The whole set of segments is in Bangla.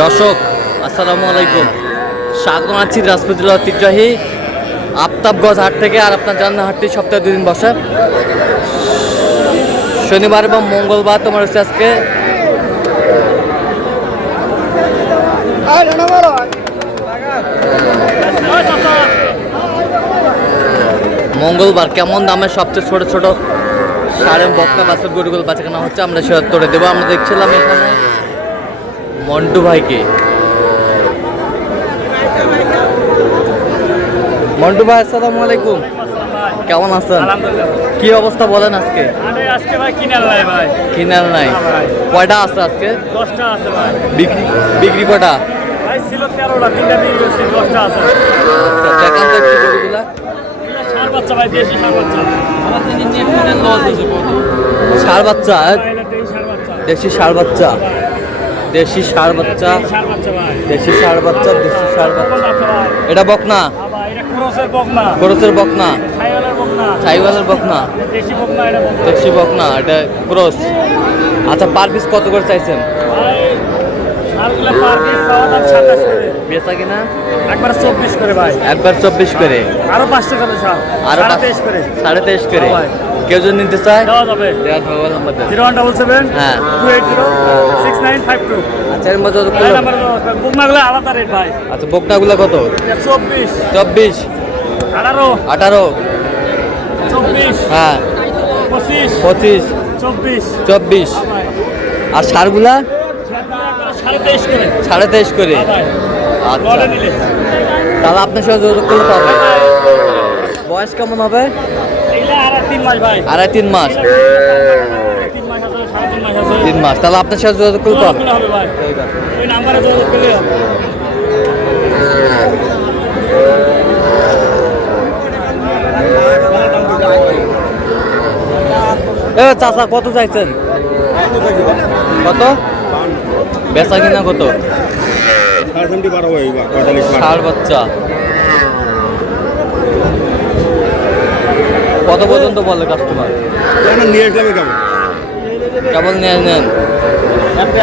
দর্শক আসসালামু আলাইকুম, স্বাগত জানাচ্ছি দিনাজপুর জেলার ঐতিহ্যবাহী আফতাবগঞ্জ হাট থেকে। আর আপনার জানেন হাটটি সপ্তাহে 2 দিন বসে, শনিবার এবং মঙ্গলবার। তোমার হচ্ছে আজকে মঙ্গলবার। কেমন দামের সবচেয়ে ছোট ছোট সাড়ে বকনা বাছুর গরুগুলো বাচ্চা কেনা হচ্ছে, আমরা সে তোড়ে দেবো। আমরা দেখছিলাম এখানে মন্টু ভাইকে। মন্টু ভাই আসসালামু আলাইকুম, কেমন আছেন? কি অবস্থা বলেন আজকে? আজকে ভাই কিনাল নাই? কয়টা আছে আজকে? 10টা আছে ভাই। বিক্রি কটা? ভাই ছিল 13টা, 3টা বিক্রি করছি, 10টা আছে। দেখান তো একটু গরুগুলা। ষাঁড় বাচ্চা ভাই, দেশি ষাঁড় বাচ্চা। ষাঁড় বাচ্চা, দেশি ষাঁড় বাচ্চা। দেশি ষাঁড় বাচ্চা, ষাঁড় বাচ্চা ভাই। দেশি ষাঁড় বাচ্চা, দেশি ষাঁড় বাচ্চা। এটা বকনা? এটা ক্রসের বকনা। ক্রসের বকনা, ছাইওয়ালের বকনা। ছাইওয়ালের বকনা, দেশি বকনা। এটা বকনা, দেশি বকনা, এটা ক্রস। আচ্ছা, পার পিস কত করে চাইছেন? ভাই ষাঁড়গুলো পার পিস পাওয়া দাম 27 করে। বেচা কিনা একবার 24 করে ভাই। একবার 24 করে। আরো 500 করে ষাঁড়, আরো 23 করে। 23.5 করে। ভাই। কেউ যদি নিতে চায় দেওয়া যাবে। দেওয়ার মোবাইল নাম্বার দেন। 0177 হ্যাঁ। 280 6952। আচ্ছা, এর মধ্যে এই নাম্বারে বকনাগুলো আলাদা রেট ভাই। আচ্ছা, বকনাগুলো কত? 24 24, 18 18, 24 হ্যাঁ, 25 25, 24। 24। আর সারগুলা 23.5 করে। 23.5 করে। আচ্ছা, বলে নিলে তাহলে আপনার সাথে যোগাযোগ করলে পাবে। বয়স কেমন হবে? এগুলা আর 3 মাস ভাই। 2.5-3 মাস। 3 মাস আছে, 3.5 মাস আছে। 3 মাস, তাহলে আপনার সাথে যোগাযোগ করলে যোগাযোগ পাবে। করলে হবে ভাই। ঠিক আছে। ওই নাম্বারে যোগাযোগ করলে হবে। চাচা কত চাইছেন? কত বেচা কিনা কত? ষাঁড় বাচ্চা কত পর্যন্ত বলে কাস্টমার? নিয়ে আসলাম কেমন কেবল নিয়ে নেন।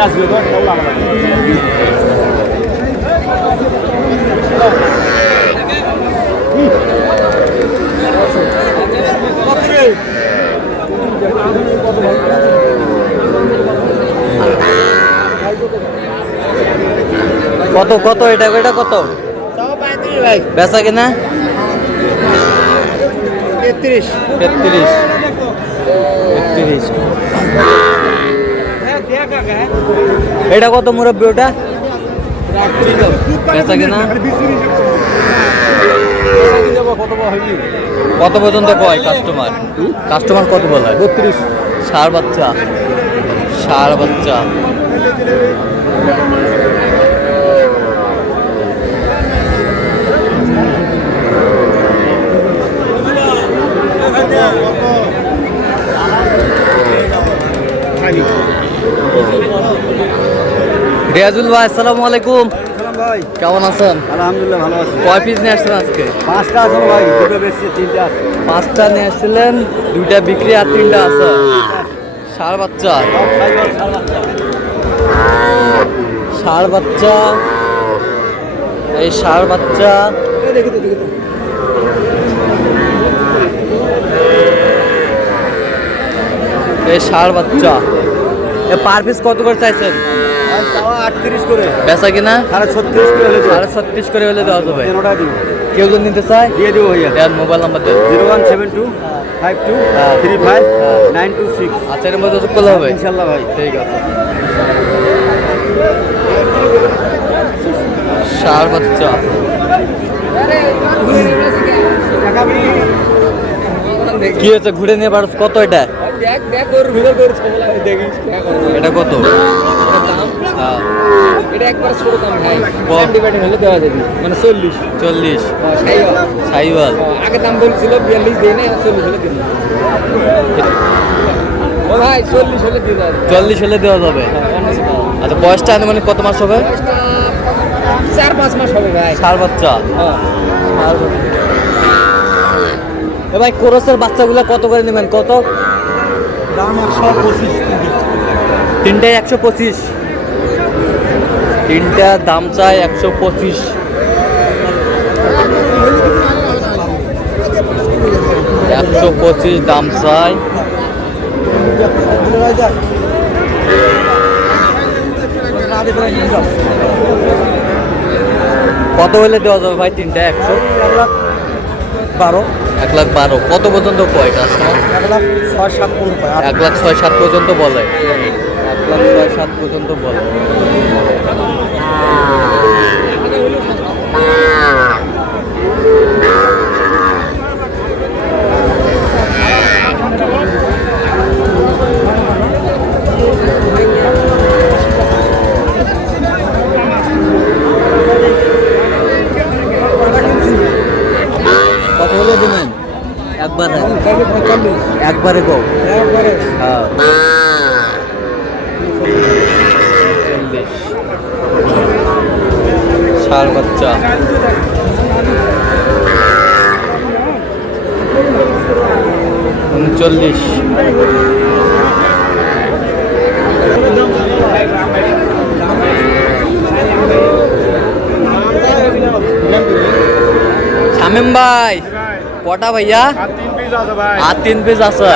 আসবে তো কত কত এটা এটা কত বেচা কিনা? 33 33। এটা কত মুরব্বী? ওটা বেচা কিনা কত পর্যন্ত কয় কাস্টমার? কাস্টমার কত বলে? 32। ষাঁড় বাচ্চা, ষাঁড় বাচ্চা। রিয়াজুল ভাই আসসালামু আলাইকুম, ভাই কেমন আছেন? আলহামদুলিল্লাহ ভালো আছি। কয় পিস নিয়ে আসছেন আজকে? 5টা আছে ভাই, 2টো বেশি, 3টা আছে। 5টা নিয়ে আসছিলেন, 2টা বিক্রি আর 3টা আছে। ষাঁড় বাচ্চা, ষাঁড় বাচ্চা, এই ষাঁড় বাচ্চা। দেখি তো দেখি তো এই ষাঁড় বাচ্চা। এ পার পিস কত করে চাইছেন? আর চাওয়া 38 করে। বেচা কিনা 36 করে হলে 36 করে হলে দেওয়া যাবে। 13টা দিব, কেউ যদি নিতে চায় দিয়ে দেবো ভাইয়া। দেন, মোবাইল নাম্বার দেন। 0172 52 35 926। আচ্ছা, এর মধ্যে যোগ করলে হবে ইনশাল্লাহ ভাই। ঠিক আছে। ষাঁড় বাচ্চা, কি হচ্ছে ঘুরে নিয়ে পারছ? কত এটা? এটা কত? হ্যাঁ, এটা একবার ছোট দাম ভাই। বল। ডিভাইডিং হলে দেওয়া যাবে, মানে 40। 40। সাইওয়াল আগে দাম বলছিল 42 দিয়ে না, 40 হলে দিন। ও ভাই 40 হলে দিয়ে দাও। 40 হলে দেওয়া যাবে। আচ্ছা, বয়সটা আনুমানিক কত মাস হবে? 4-5 মাস হবে ভাই। ষাঁড় বাচ্চা। হ্যাঁ। এ ভাই, কোরসের বাচ্চাগুলো কত করে নেবেন? কত দাম 125। 3টায় 125। তিনটা দাম চাই 125। 125 দাম চাই। কত হলে দেওয়া যাবে ভাই তিনটা? 12 1,12,000। কত পর্যন্ত কয় কাস্টমার? 1,06,7 1,06,7 পর্যন্ত বলে। 1,06,7 পর্যন্ত বলে। কত হলে দেবেন? একবারে একবারে গো। হ্যাঁ 40। ষাঁড় বাচ্চা। উনচল্লিশ। শামিম ভাই কটা ভাইয়া? আর 3 পিস আছে।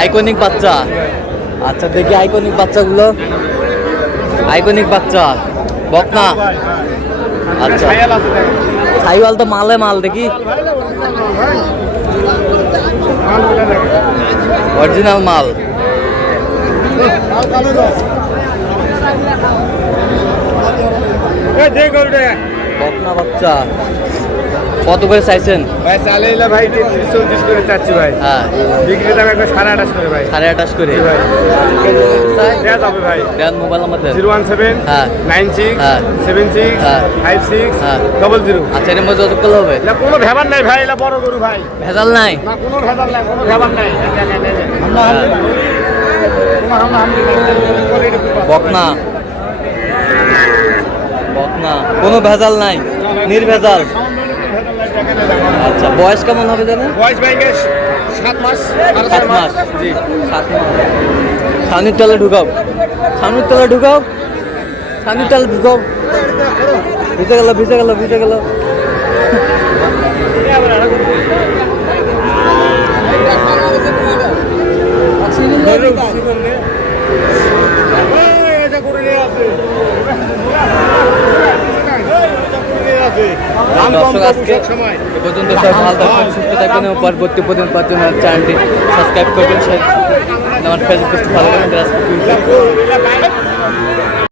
আইকনিক বাচ্চা। আচ্ছা দেখি আইকনিক বাচ্চাগুলো। আইকনিক বাচ্চা বকনা। আচ্ছা সাইওয়াল তো মালে মাল দেখি। অরিজিনাল মাল। বকনা বাচ্চা কত করে চাইছেন? ভাই চালাইলা ভাই 33-34 করে চাচ্ছি ভাই। হ্যাঁ বিক্রি দাম একটা 28.5 করে ভাই। 28.5 করে। ভাই দেয়া যাবে ভাই। দেন মোবাইল নাম্বার দেন। 017 হ্যাঁ 96 হ্যাঁ 76 হ্যাঁ 56 হ্যাঁ 00। আচ্ছা এর মধ্যে যত করলে হবে? না কোনো ভেবান নাই ভাই, এটা বড় গরু ভাই। ভেজাল নাই। না কোনো ভেবান নাই, কোনো ভেবান নাই। বকনা বকনা কোনো ভেজাল নাই, নির্ভেজাল। আচ্ছা বয়স কেমন হবে জানেন? বয়স ভাই 7 মাস। 7 মাস। জি 7 মাস। ছানির তলে ঢুকাও, ছানির তলে ঢুকাও, ছানির তলে ঢুকাও। ভিজে গেল ভিজে গেল ভিজে গেল। দর্শক আজকে এ পর্যন্ত সবাই ভালো থাকবেন, সুস্থ থাকবেন এবং পরবর্তী পর্যন্ত পাওয়ার জন্য চ্যানেলটি সাবস্ক্রাইব করবেন। আমার ফেসবুক পেজটি ফলো করবেন।